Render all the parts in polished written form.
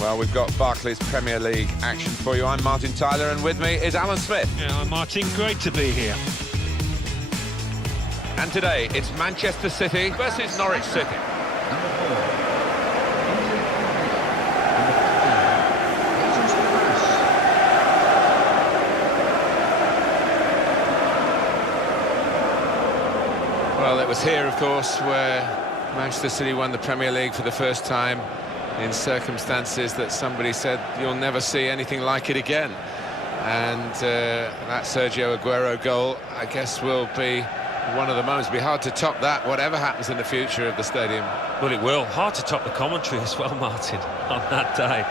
Well, we've got Barclays Premier League action for you. I'm Martin Tyler, and with me is Alan Smith. Yeah, I'm Martin, great to be here. And today, it's Manchester City versus Norwich City. Well, it was here, of course, where Manchester City won the Premier League for the first time in circumstances that somebody said you'll never see anything like it again. And that Sergio Aguero goal, I guess, will be one of the moments. It'll be hard to top that, whatever happens in the future of the stadium. Well, it will. Hard to top the commentary as well, Martin, on that day.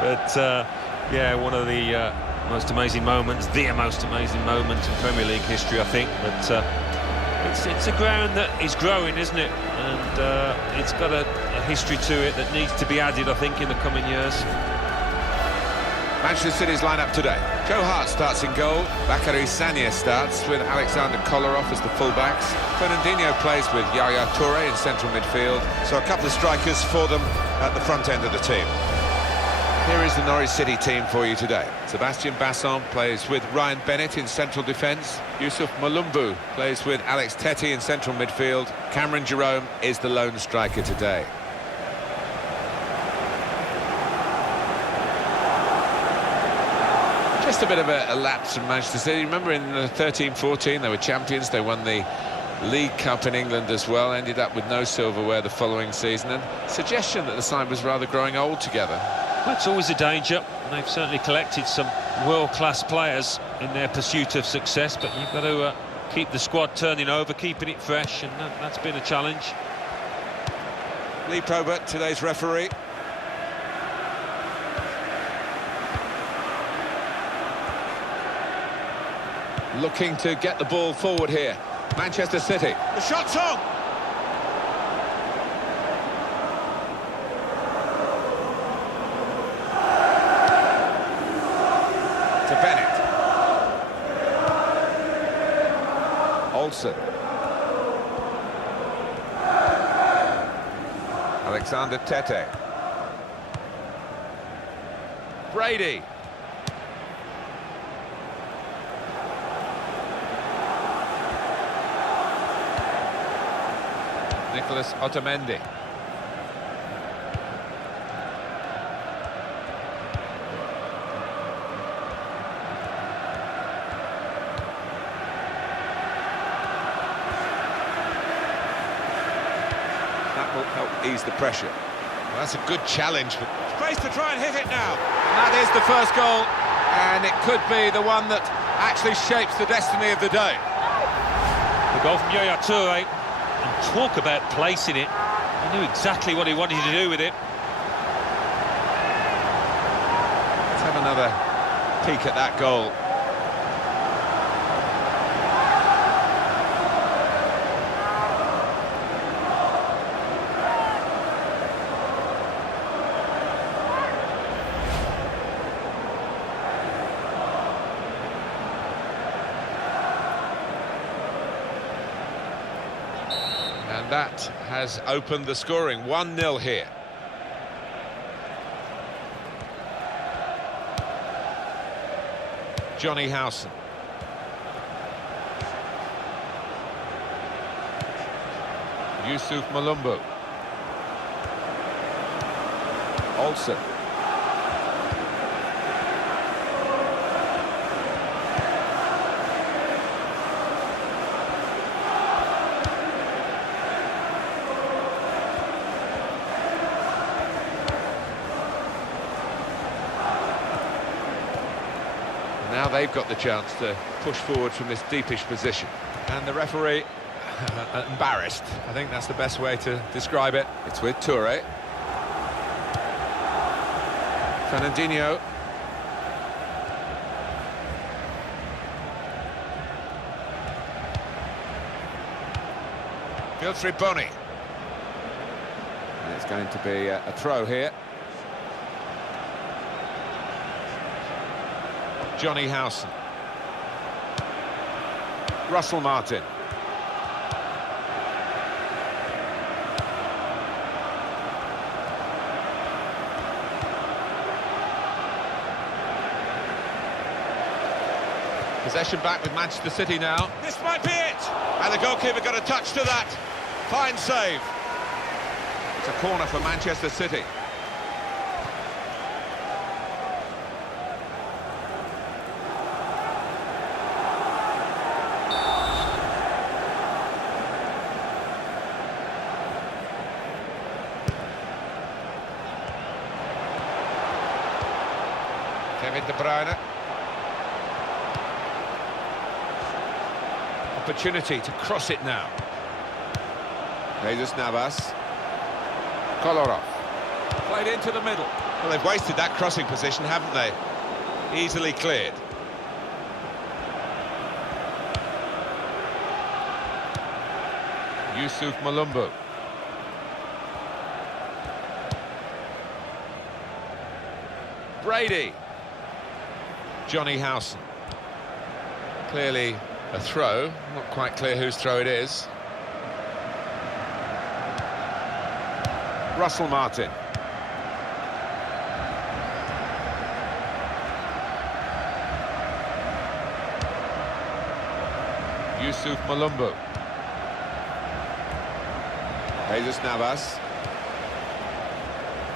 But, yeah, one of the most amazing moments, the most amazing moment in Premier League history, I think. But it's a ground that is growing, isn't it? And it's got a history to it that needs to be added, I think, in the coming years. Manchester City's lineup today. Joe Hart starts in goal. Bakary Sagna starts with Alexander Kolarov as the fullbacks. Fernandinho plays with Yaya Toure in central midfield. So a couple of strikers for them at the front end of the team. Here is the Norwich City team for you today. Sebastian Basson plays with Ryan Bennett in central defence. Yusuf Malumbu plays with Alex Tettey in central midfield. Cameron Jerome is the lone striker today. Just a bit of a lapse from Manchester City. Remember in 13-14 they were champions. They won the League Cup in England as well. Ended up with no silverware the following season. And suggestion that the side was rather growing old together. That's always a danger. They've certainly collected some world-class players in their pursuit of success, but you've got to keep the squad turning over, keeping it fresh, and that's been a challenge. Lee Probert, today's referee. Looking to get the ball forward here. Manchester City. The shot's on! To Bennett. Olsen. Alexander Tettey. Brady. Nicholas Otamendi. That will help ease the pressure. Well, that's a good challenge. Space to try and hit it now. And that is the first goal, and it could be the one that actually shapes the destiny of the day. The goal from Yaya Toure. And talk about placing it. He knew exactly what he wanted to do with it. Let's have another peek at that goal. And that has opened the scoring. 1-0 here. Johnny Howson. Yusuf Malumbu. Olsen. Now they've got the chance to push forward from this deepish position. And the referee, embarrassed. I think that's the best way to describe it. It's with Toure. Fernandinho. Wilfried Bony. And it's going to be a throw here. Johnny Howson. Russell Martin. Possession back with Manchester City now. This might be it! And the goalkeeper got a touch to that. Fine save. It's a corner for Manchester City. Kevin De Bruyne. Opportunity to cross it now. Jesus Navas. Kolarov. Played into the middle. Well, they've wasted that crossing position, haven't they? Easily cleared. Yusuf Malumbu. Brady. Johnny Howson. Clearly a throw. Not quite clear whose throw it is. Russell Martin. Yusuf Malumbu. Jesus Navas.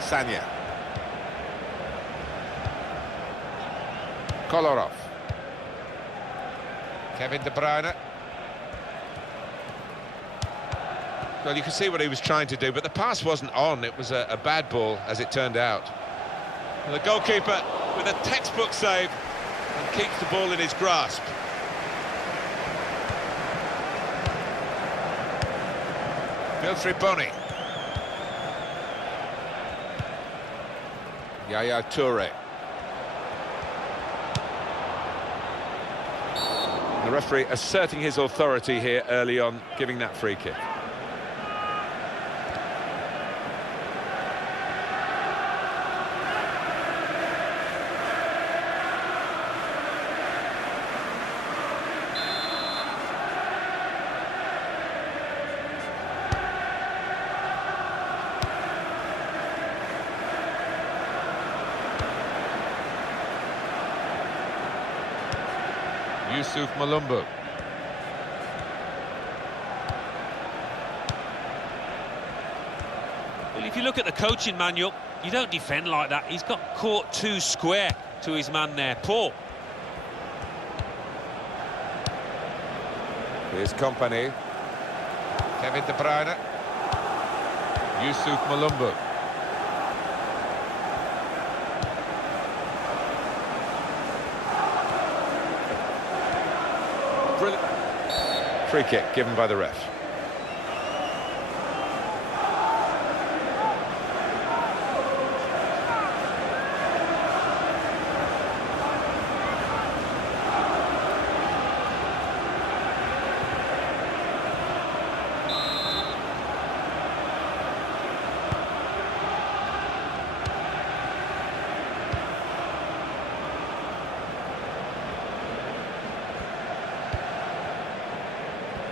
Sanya. Kolarov. Kevin De Bruyne. Well, you can see what he was trying to do, but the pass wasn't on. It was a bad ball, as it turned out. And the goalkeeper with a textbook save and keeps the ball in his grasp. Wilfried Bony. Yaya Toure. The referee asserting his authority here early on, giving that free kick. Yusuf Malumbu. Well, if you look at the coaching manual, you don't defend like that. He's got caught too square to his man there. Poor. Here's company. Kevin De Bruyne. Yusuf Malumbu. Brilliant. Free kick given by the ref.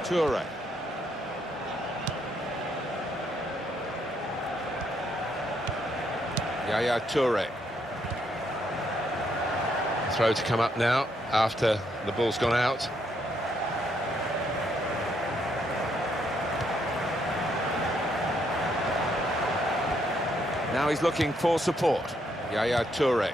Toure. Yaya Toure. Throw to come up now after the ball's gone out. Now he's looking for support. Yaya Toure.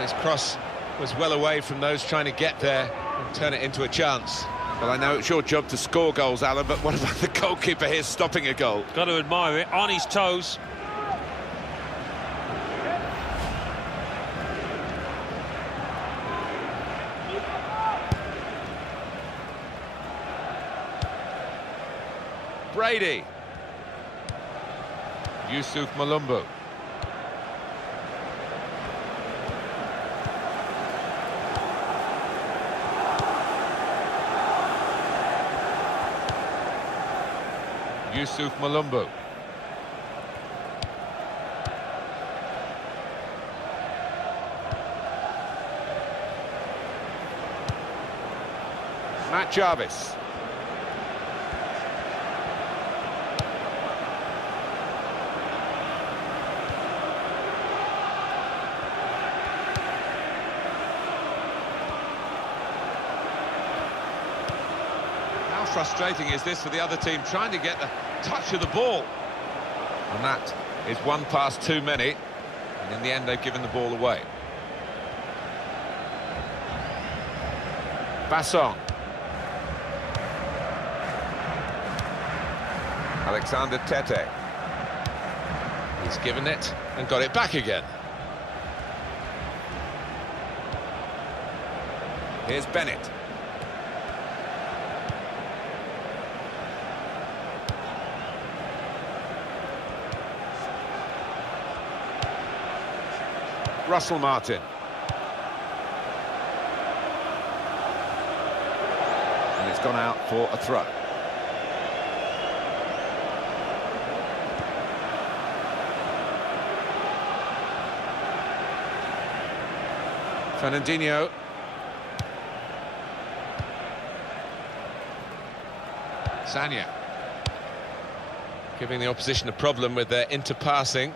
His cross was well away from those trying to get there and turn it into a chance. Well, I know it's your job to score goals, Alan, but what about the goalkeeper here stopping a goal? Got to admire it, on his toes. Brady. Yusuf Malumbu. Yusuf Malumbu. Matt Jarvis. How frustrating is this for the other team, trying to get the touch of the ball? And that is one pass too many, and in the end they've given the ball away. Basson. Alexander Tete. He's given it and got it back again. Here's Bennett. Russell Martin. And it's gone out for a throw. Fernandinho. Sanya. Giving the opposition a problem with their interpassing.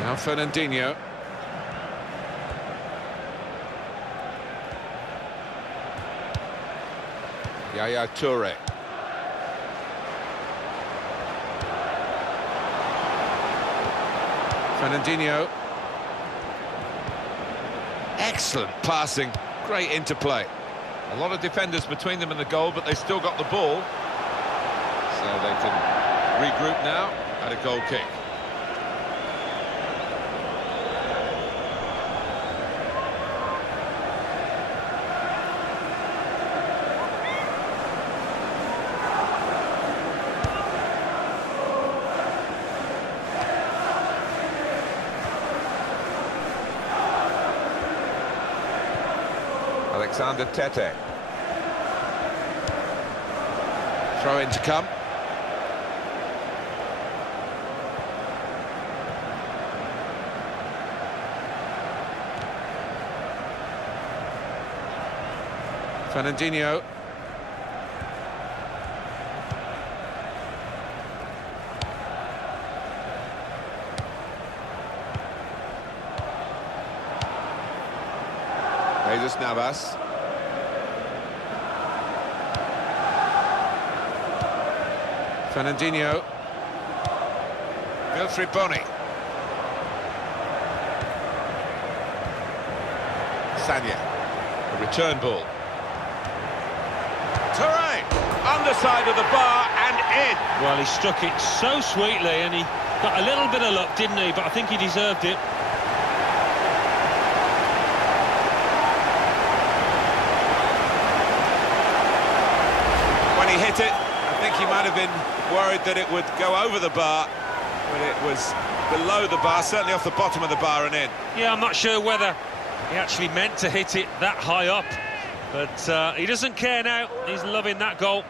Now Fernandinho. Yaya Toure. Fernandinho. Excellent passing, great interplay. A lot of defenders between them and the goal, but they still got the ball. So they can regroup now at a goal kick. Alexander Tete. Throw in to come. Fernandinho. Jesus Navas. Fernandinho. Wilfried Bony. Sanya. A return ball. Toure! Underside of the bar and in. Well, he struck it so sweetly and he got a little bit of luck, didn't he? But I think he deserved it. When he hit it, I think he might have been worried that it would go over the bar, but it was below the bar, certainly off the bottom of the bar and in. Yeah, I'm not sure whether he actually meant to hit it that high up, but he doesn't care now. He's loving that goal.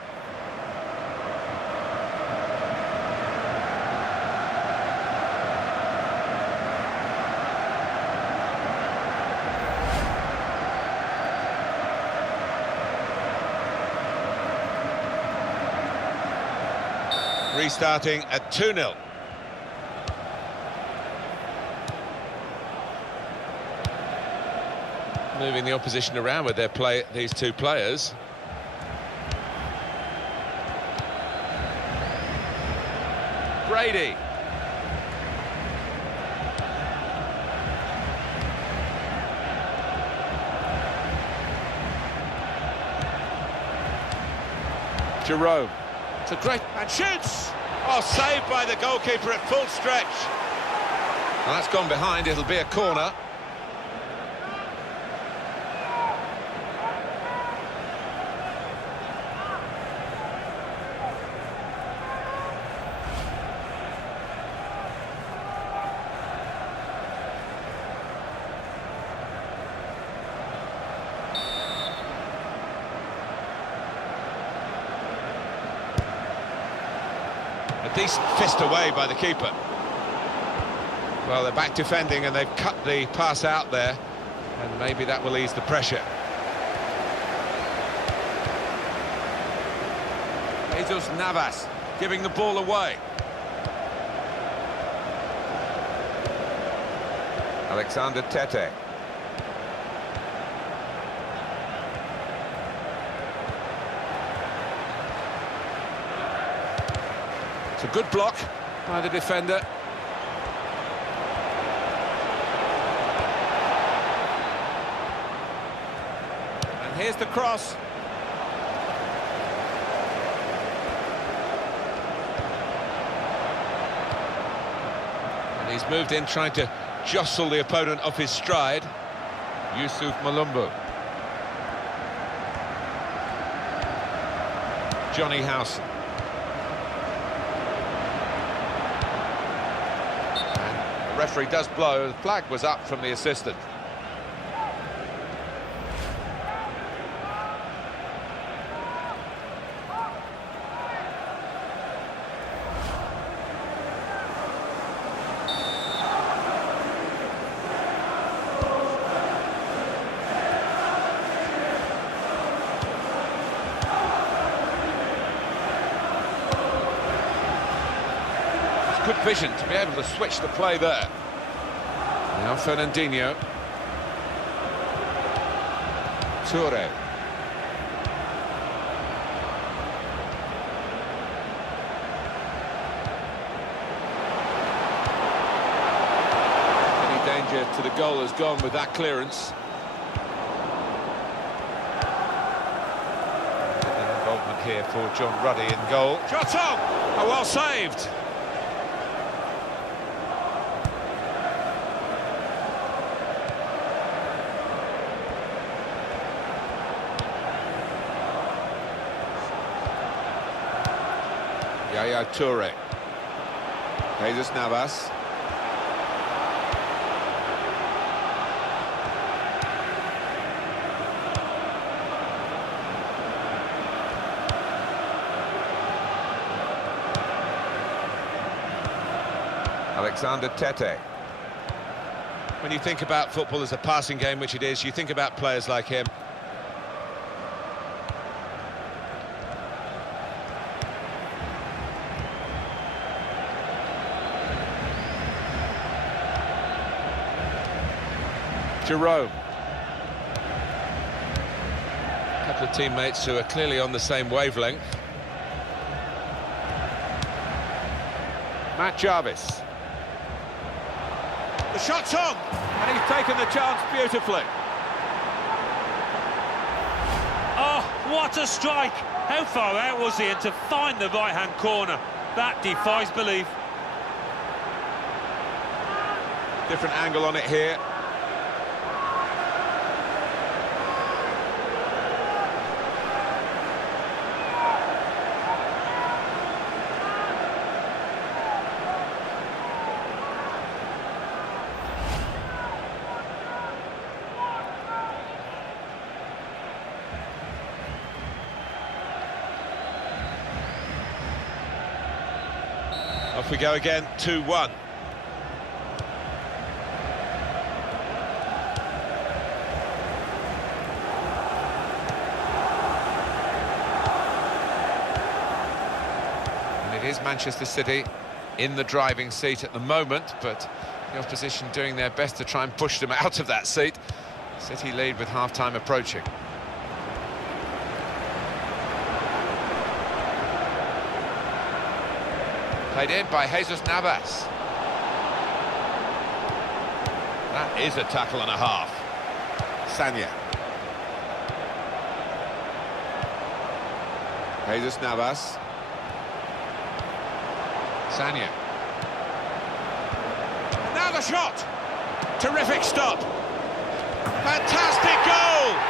Restarting at 2-0. Moving the opposition around with these two players. Brady. Jerome. It's a great... and shoots! Oh, saved by the goalkeeper at full stretch. Well, that's gone behind, it'll be a corner. A decent fist away by the keeper. Well, they're back defending and they've cut the pass out there, and maybe that will ease the pressure. Jesus Navas giving the ball away. Alexander Tete. It's a good block by the defender. And here's the cross. And he's moved in trying to jostle the opponent off his stride. Yusuf Malumbu. Johnny Howson. And the referee does blow. The flag was up from the assistant. Good vision to be able to switch the play there. Now Fernandinho. Toure. Any danger to the goal has gone with that clearance. And involvement here for John Ruddy in goal. Shot on! Oh, well saved. Yaya Toure. Jesus Navas. Alexander Tete. When you think about football as a passing game, which it is, you think about players like him. Jerome. A couple of teammates who are clearly on the same wavelength. Matt Jarvis. The shot's on! And he's taken the chance beautifully. Oh, what a strike! How far out was he? And to find the right-hand corner, that defies belief. Different angle on it here. Off we go again, 2-1. And it is Manchester City in the driving seat at the moment, but the opposition doing their best to try and push them out of that seat. City lead with half-time approaching. Played in by Jesus Navas. That is a tackle and a half. Sanya. Jesus Navas. Sanya. Now the shot! Terrific stop! Fantastic goal!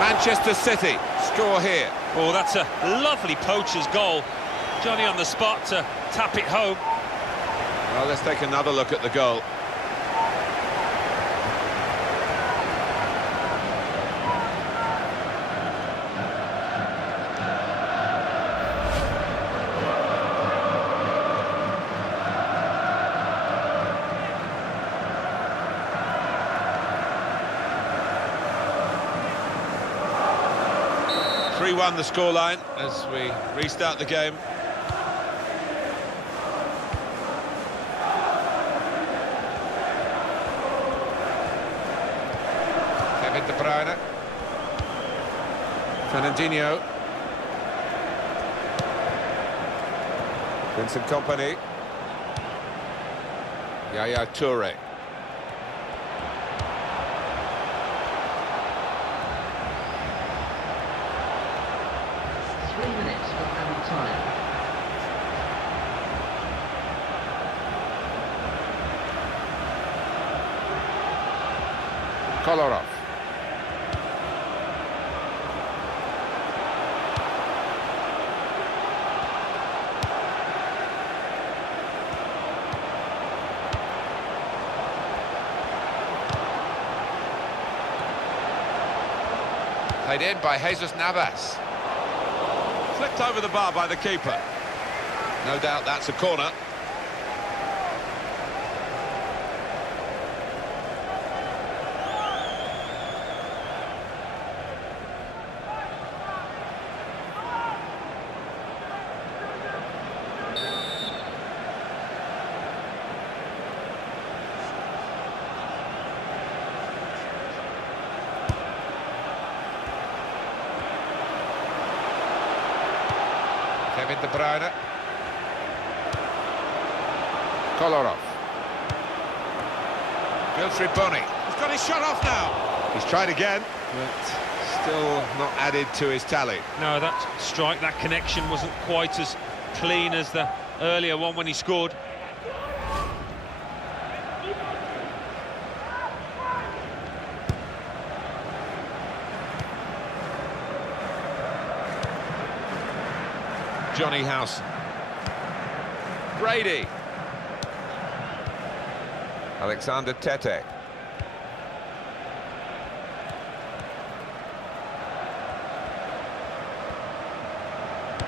Manchester City score here. Oh, that's a lovely poacher's goal. Johnny on the spot to tap it home. Well, let's take another look at the goal. 3-1 the scoreline as we restart the game. Kevin De Bruyne. Fernandinho. Vincent Kompany. Yaya Toure. Kolarov. Played in by Jesus Navas. Flicked over the bar by the keeper. No doubt that's a corner. Kevin De Bruyne. Kolarov. Wilfried Bony. He's got his shot off now. He's tried again, but still not added to his tally. No, that strike, that connection wasn't quite as clean as the earlier one when he scored. Johnny Howson. Brady. Alexander Tete.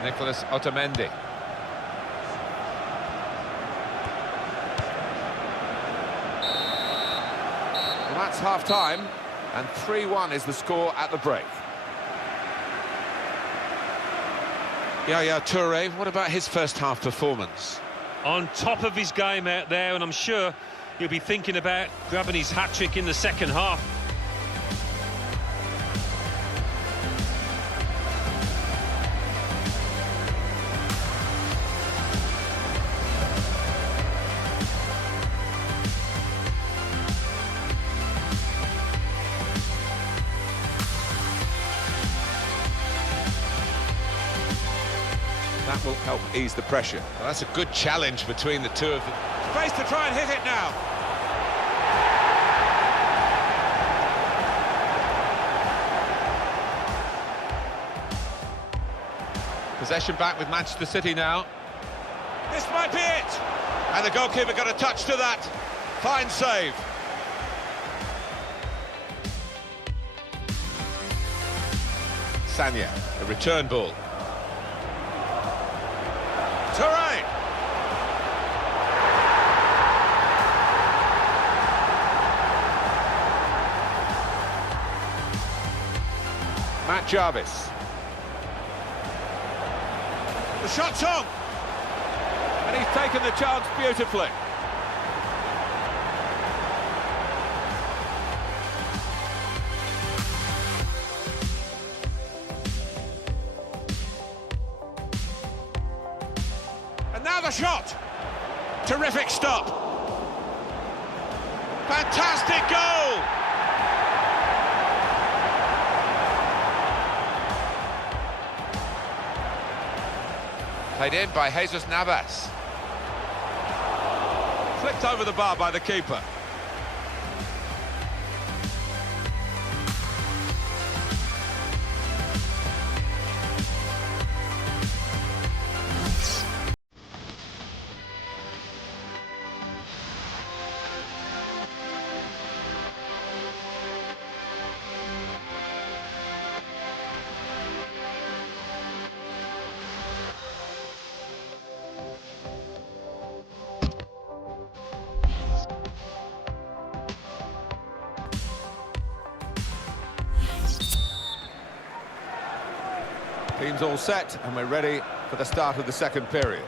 Nicholas Otamendi. Well, that's half-time, and 3-1 is the score at the break. Yaya Toure, what about his first half performance? On top of his game out there, and I'm sure he'll be thinking about grabbing his hat-trick in the second half. That will help ease the pressure. Well, that's a good challenge between the two of them. Space to try and hit it now. Possession back with Manchester City now. This might be it. And the goalkeeper got a touch to that. Fine save. Sanya, a return ball. Toure! Matt Jarvis. The shot's on! And he's taken the chance beautifully. Now the shot! Terrific stop! Fantastic goal! Played in by Jesus Navas. Flicked over the bar by the keeper. Team's all set, and we're ready for the start of the second period.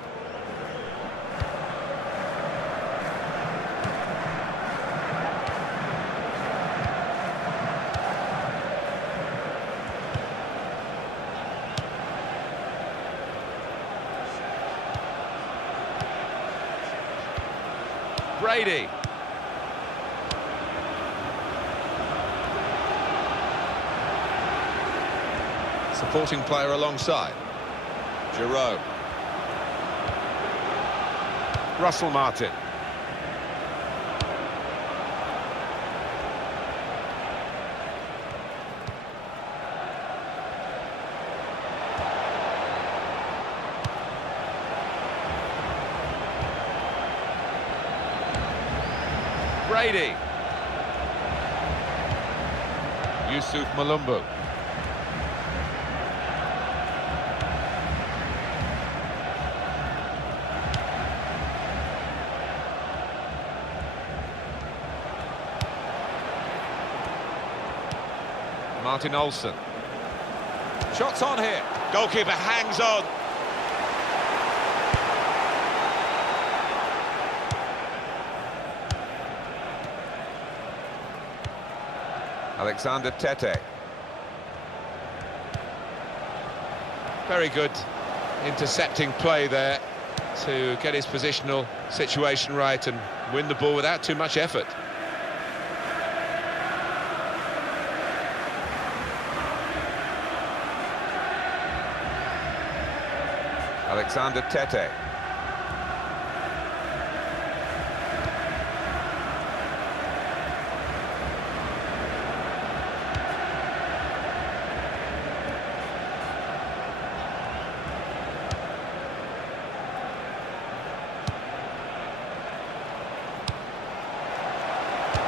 Brady. Supporting player alongside. Giroud. Russell Martin. Brady. Yusuf Malumbu. Martin Olsen. Shots on here. Goalkeeper hangs on. Alexander Tete. Very good intercepting play there to get his positional situation right and win the ball without too much effort. Alexander Tete.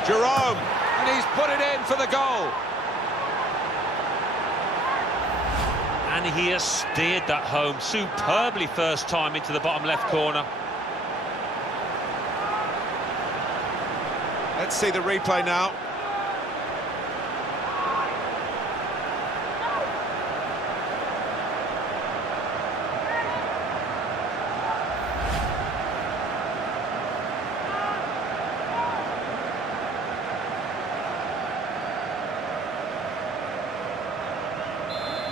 Jerome, and he's put it in for the goal. And he has steered that home superbly first time into the bottom left corner. Let's see the replay now.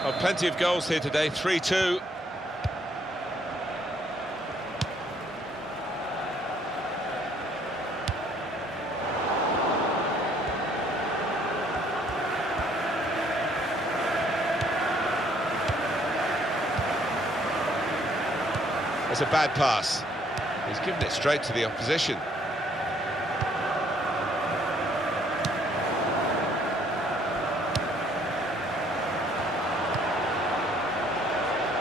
Oh, plenty of goals here today, 3-2. It's a bad pass. He's given it straight to the opposition.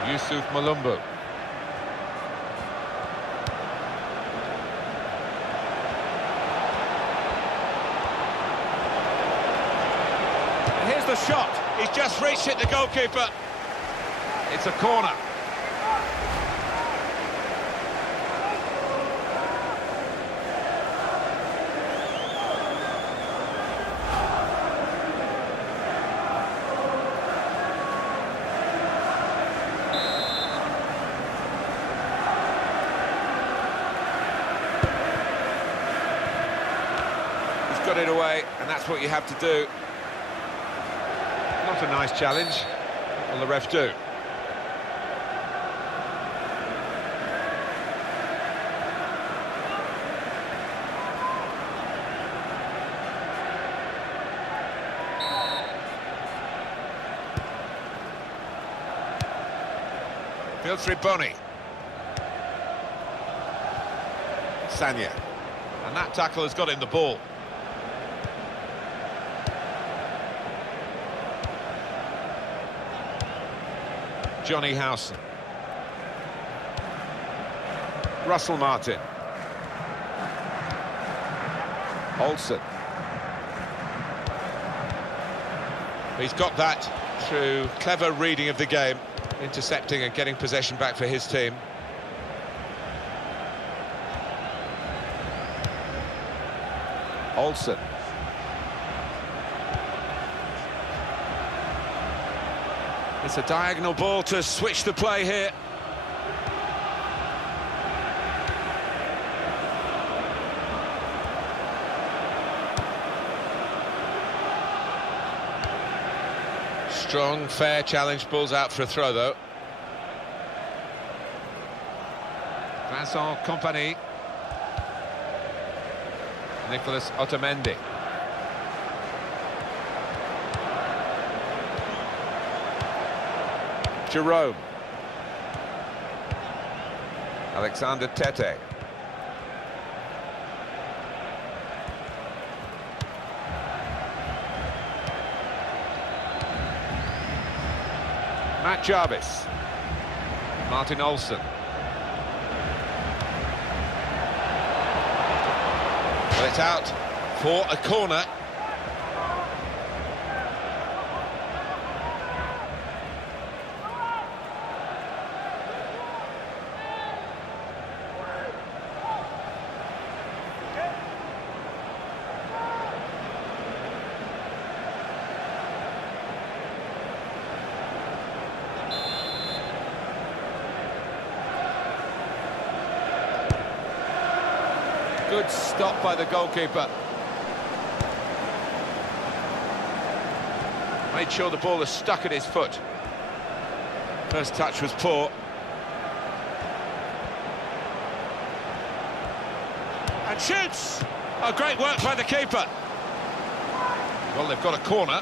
Yusuf Malumbu. And here's the shot. He's just reached it, the goalkeeper. It's a corner. Got it away, and that's what you have to do. Not a nice challenge. Will the ref do? Fields Riboni. Sanya. And that tackle has got him the ball. Johnny Howson. Russell Martin. Olsen. He's got that through clever reading of the game, intercepting and getting possession back for his team. Olsen. It's a diagonal ball to switch the play here. Strong, fair challenge, ball's out for a throw though. Vincent Kompany. Nicolas Otamendi. Jerome. Alexander Tete. Matt Jarvis. Martin Olsen. Well, it's out for a corner. Good stop by the goalkeeper. Made sure the ball is stuck at his foot. First touch was poor. And shoots! Oh, great work by the keeper. Well, they've got a corner.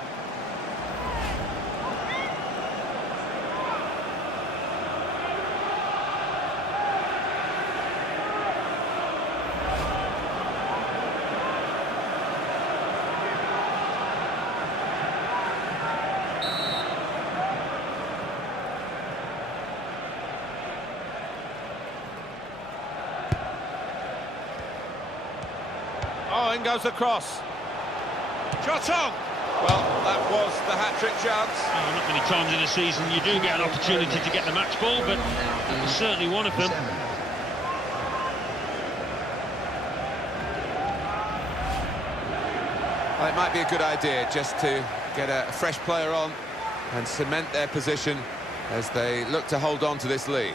Oh, in goes the cross. Shot on! Well, that was the hat-trick chance. Not many times in a season you do get an opportunity to get the match ball, but that was certainly one of them. Well, it might be a good idea just to get a fresh player on and cement their position as they look to hold on to this lead.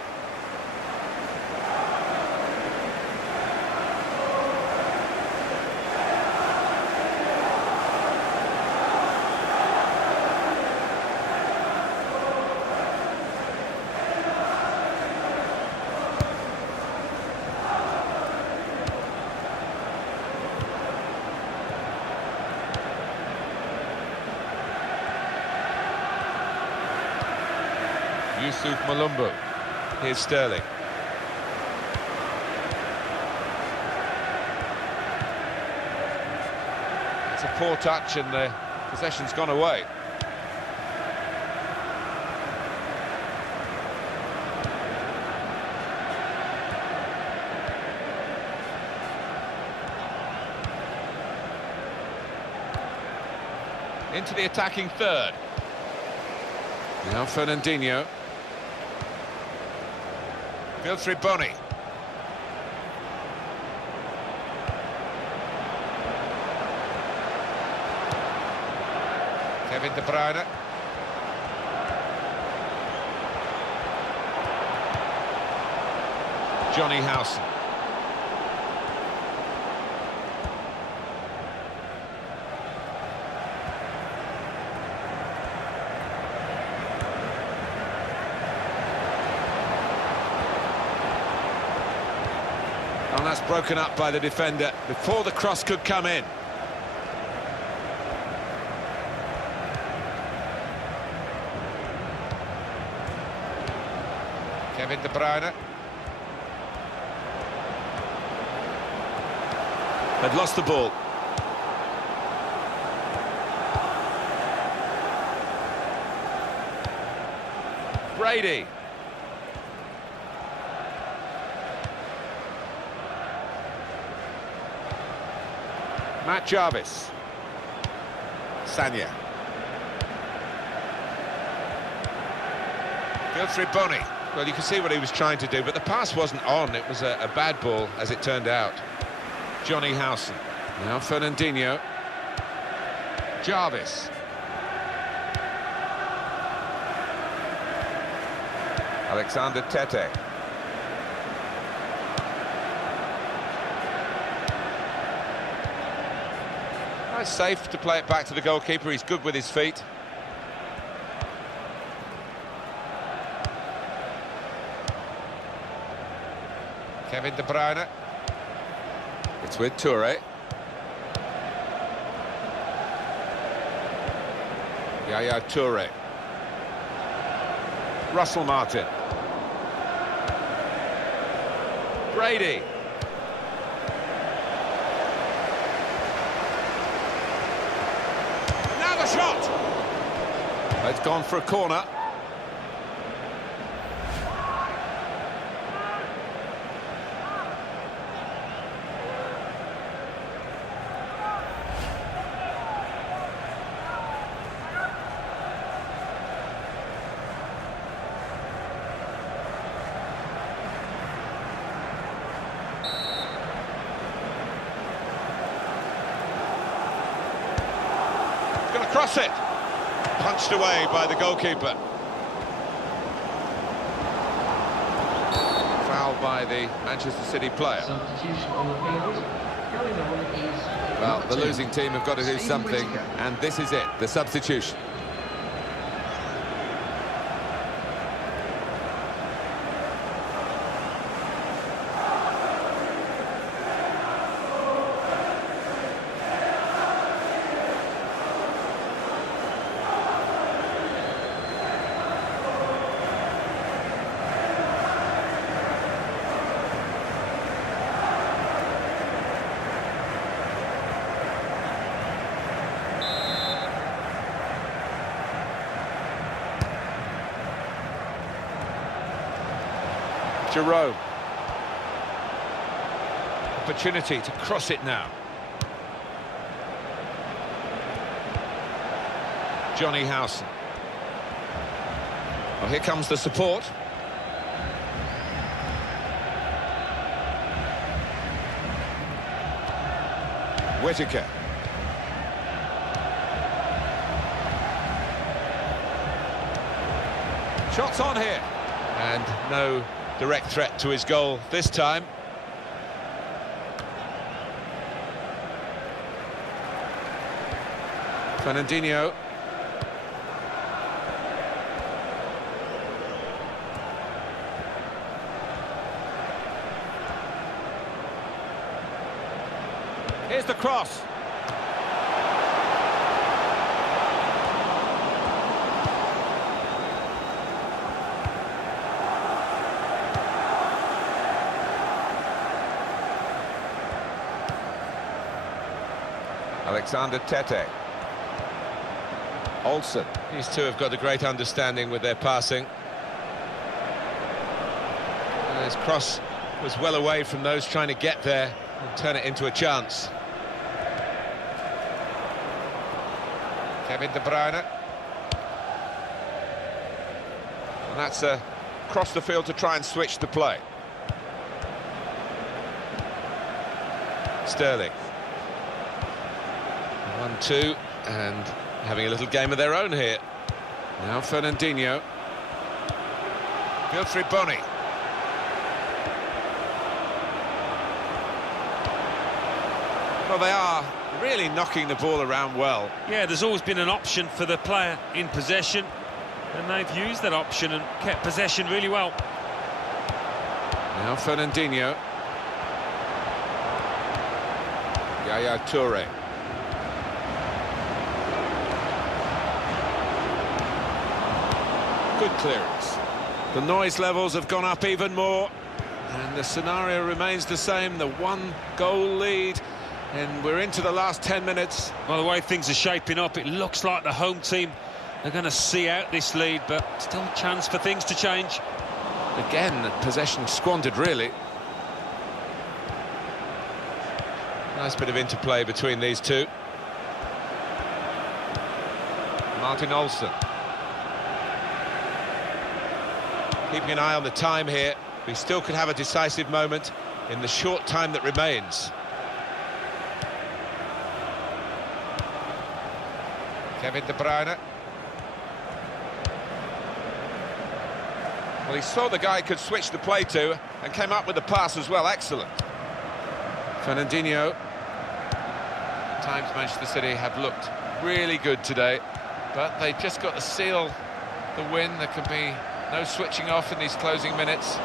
Yusuf Malumbu. Here's Sterling. It's a poor touch and the possession's gone away. Into the attacking third. Now Fernandinho. Wilfried Bony. Kevin De Bruyne. Johnny Howson. And that's broken up by the defender before the cross could come in. Kevin De Bruyne. Had lost the ball. Brady. Matt Jarvis. Sanya. Wilfried Bony. Well, you can see what he was trying to do, but the pass wasn't on. It was a bad ball, as it turned out. Johnny Howson. Now Fernandinho. Alexander Tete. It's safe to play it back to the goalkeeper. He's good with his feet. Kevin De Bruyne. It's with Toure. Yaya Toure. Russell Martin. Brady. Now the shot! It's gone for a corner. Cross it, punched away by the goalkeeper. Foul by the Manchester City player. Well, the losing team have got to do something, and this is it, the substitution. Jerome. Opportunity to cross it now. Johnny Howson. Well, here comes the support. Whittaker. Shots on here. And no direct threat to his goal this time. Fernandinho. Here's the cross. Alexander Tete. Olsen. These two have got a great understanding with their passing. And his cross was well away from those trying to get there and turn it into a chance. Kevin De Bruyne. And that's across the field to try and switch the play. Sterling. 1-2, and having a little game of their own here. Now Fernandinho. Wilfried Bony. Well, they are really knocking the ball around well. Yeah, there's always been an option for the player in possession, and they've used that option and kept possession really well. Now Fernandinho. Yaya Toure. Good clearance. The noise levels have gone up even more, and the scenario remains the same, the one-goal lead, and we're into the last 10 minutes. Well, the way things are shaping up, it looks like the home team are going to see out this lead, but still a chance for things to change. Again, possession squandered, really. Nice bit of interplay between these two. Martin Olsen. Keeping an eye on the time here. We still could have a decisive moment in the short time that remains. Kevin De Bruyne. Well, he saw the guy he could switch the play to and came up with the pass as well. Excellent. Fernandinho. At times Manchester City have looked really good today, but they've just got to seal the win. There can be no switching off in these closing minutes.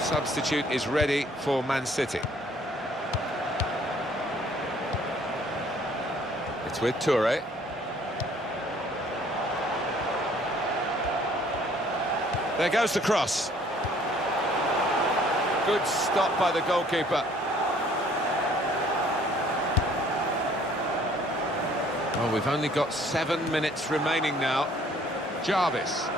Substitute is ready for Man City. It's with Toure. There goes the cross. Good stop by the goalkeeper. Well, we've only got 7 minutes remaining now. Jarvis.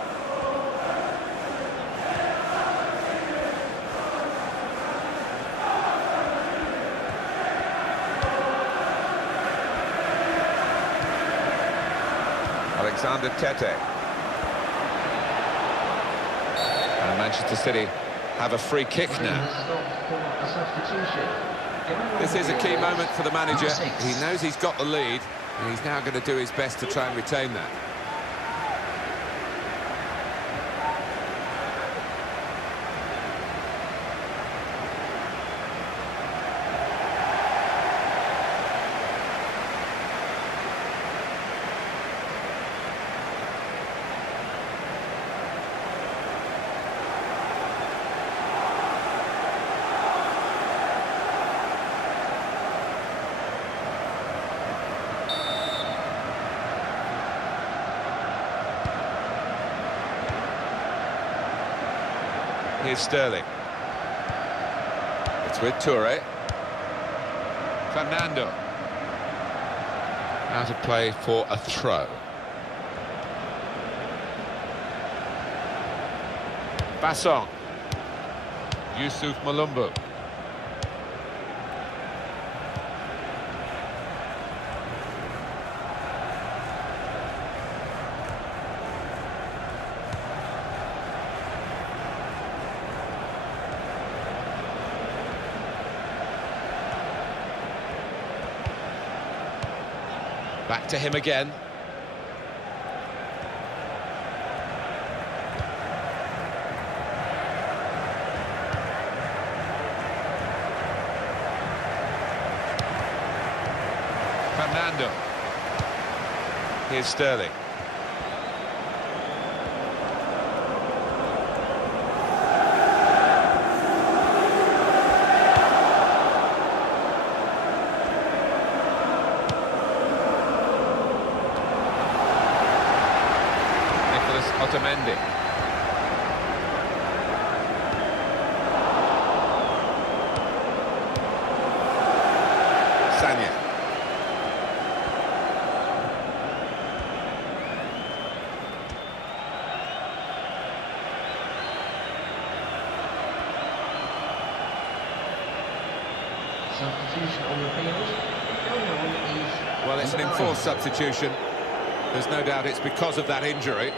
Alexander Tete. And Manchester City have a free kick now. This is a key moment for the manager. He knows he's got the lead, and he's now going to do his best to try and retain that. Here's Sterling. It's with Toure. Fernando. Out of play for a throw. Basson. Yusuf Malumbu. Back to him again. Fernando. Here's Sterling. Otamendi. Sanya. Substitution on the field. Well, it's an enforced substitution. There's no doubt it's because of that injury.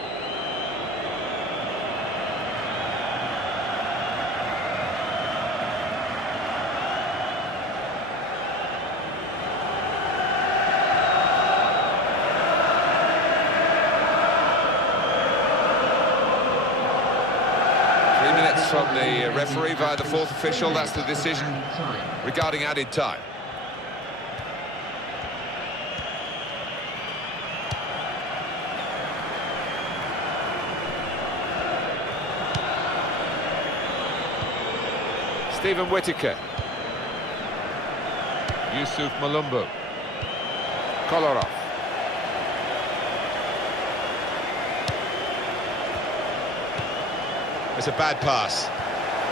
From the referee via the fourth official. That's the decision regarding added time. Stephen Whittaker. Yusuf Malumbu. Kolarov. It's a bad pass.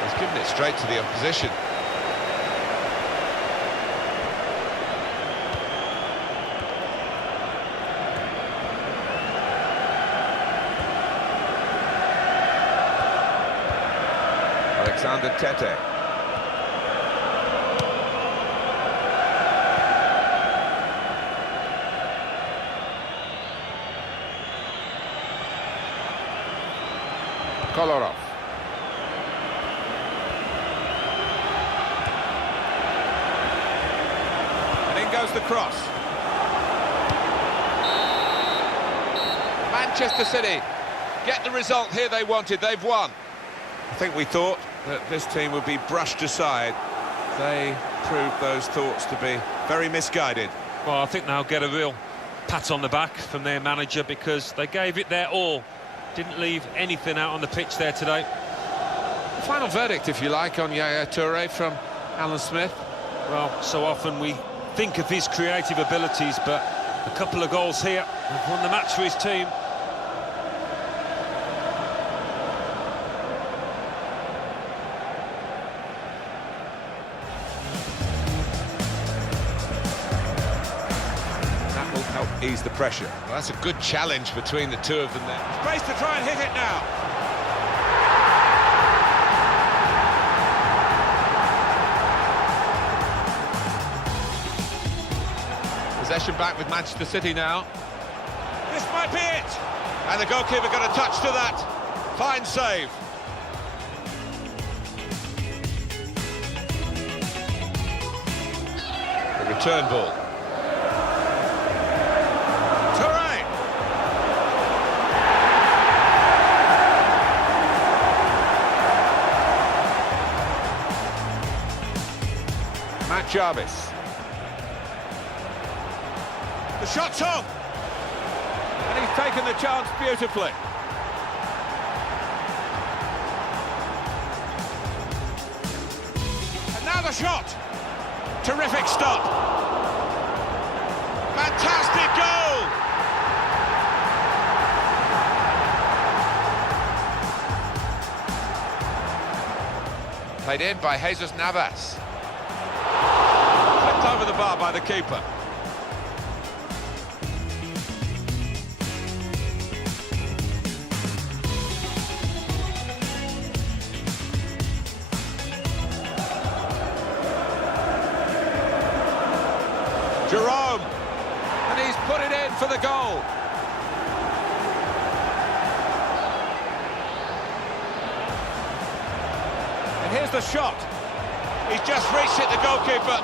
He's given it straight to the opposition. Alexander Tete. Kolarov. Goes the cross. Manchester City get the result here they wanted. They've won. I think we thought that this team would be brushed aside. They proved those thoughts to be very misguided. Well, I think they'll get a real pat on the back from their manager because they gave it their all. Didn't leave anything out on the pitch there today. The final verdict, if you like, on Yaya Toure from Alan Smith. Well, so often we think of his creative abilities, but a couple of goals here have won the match for his team. That will help ease the pressure. Well, that's a good challenge between the two of them there. Space to try and hit it now. Possession back with Manchester City now. This might be it! And the goalkeeper got a touch to that. Fine save. The return ball. Toure! Matt Jarvis. The shot's on! And he's taken the chance beautifully. And now the shot! Terrific stop! Fantastic goal! Played in by Jesus Navas. Flipped over the bar by the keeper. Jerome, and he's put it in for the goal. And here's the shot. He's just reached it, the goalkeeper.